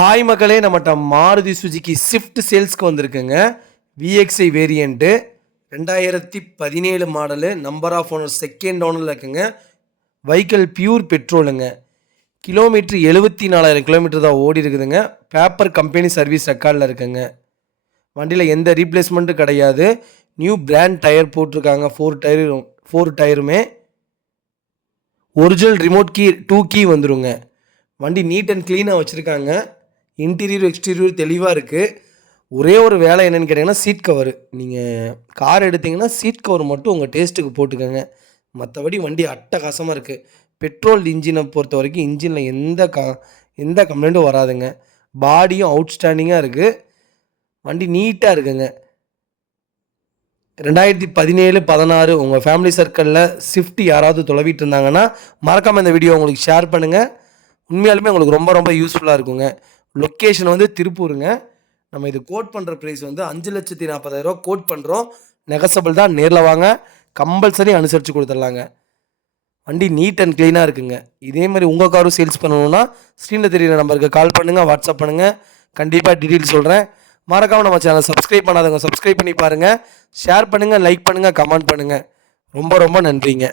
Hi மக்களே, நம்மகிட்ட Maruti சுஜுக்கி Swift சேல்ஸ்க்கு வந்திருக்குங்க. VXI variant 2017 model. Number of owner second ஓனரில் இருக்குங்க. வெஹிக்கிள் பியூர் பெட்ரோலுங்க. கிலோமீட்ரு 74,000 கிலோமீட்டர் தான் ஓடி இருக்குதுங்க. பேப்பர் கம்பெனி சர்வீஸ் ரெக்கார்டில் இருக்குங்க. வண்டியில் எந்த ரீப்ளேஸ்மெண்ட்டும் கிடையாது. நியூ பிராண்ட் டயர் போட்டிருக்காங்க. 4 டயருமே ஒரிஜினல் ரிமோட் கீ 2 கீ வந்துருங்க. வண்டி நீட் அண்ட் க்ளீனாக வச்சுருக்காங்க. இன்டீரியர் எக்ஸ்டீரியர் தெளிவாக இருக்குது. ஒரே ஒரு வேலை என்னென்னு கேட்டிங்கன்னா சீட் கவரு. நீங்கள் கார் எடுத்திங்கன்னா சீட் கவர் மட்டும் உங்கள் டேஸ்ட்டுக்கு போட்டுக்கோங்க. மற்றபடி வண்டி அட்டகாசமாக இருக்குது. பெட்ரோல் இன்ஜினை பொறுத்த வரைக்கும் இன்ஜினில் எந்த கம்ப்ளைண்ட்டும் வராதுங்க. பாடியும் அவுட்ஸ்டாண்டிங்காக இருக்குது. வண்டி நீட்டாக இருக்குங்க. 2017-16 உங்கள் ஃபேமிலி சர்க்கிளில் ஸ்விஃப்ட் யாராவது தொலைவிட்டு இருந்தாங்கன்னா மறக்காமல் இந்த வீடியோ உங்களுக்கு ஷேர் பண்ணுங்கள். உண்மையாலுமே உங்களுக்கு ரொம்ப ரொம்ப யூஸ்ஃபுல்லாக இருக்குங்க. லொக்கேஷன் வந்து திருப்பூருங்க. நம்ம இது கோட் பண்ணுற ப்ரைஸ் வந்து 5,40,000 கோட் பண்ணுறோம். நெகசபிள் தான். நேரில் வாங்க, கம்பல்சரி அனுசரித்து கொடுத்துடலாங்க. வண்டி நீட் அண்ட் க்ளீனாக இருக்குங்க. இதே மாதிரி உங்கள் காரும் சேல்ஸ் பண்ணணுன்னா ஸ்க்ரீனில் தெரியிற நம்பருக்கு கால் பண்ணுங்கள், வாட்ஸ்அப் பண்ணுங்கள். கண்டிப்பாக டீட்டெயில் சொல்கிறேன். மறக்காமல் நம்ம சேனல் சப்ஸ்கிரைப் பண்ணாதவங்க சப்ஸ்கிரைப் பண்ணி பாருங்கள். ஷேர் பண்ணுங்கள், லைக் பண்ணுங்கள், கமெண்ட் பண்ணுங்கள். ரொம்ப ரொம்ப நன்றிங்க.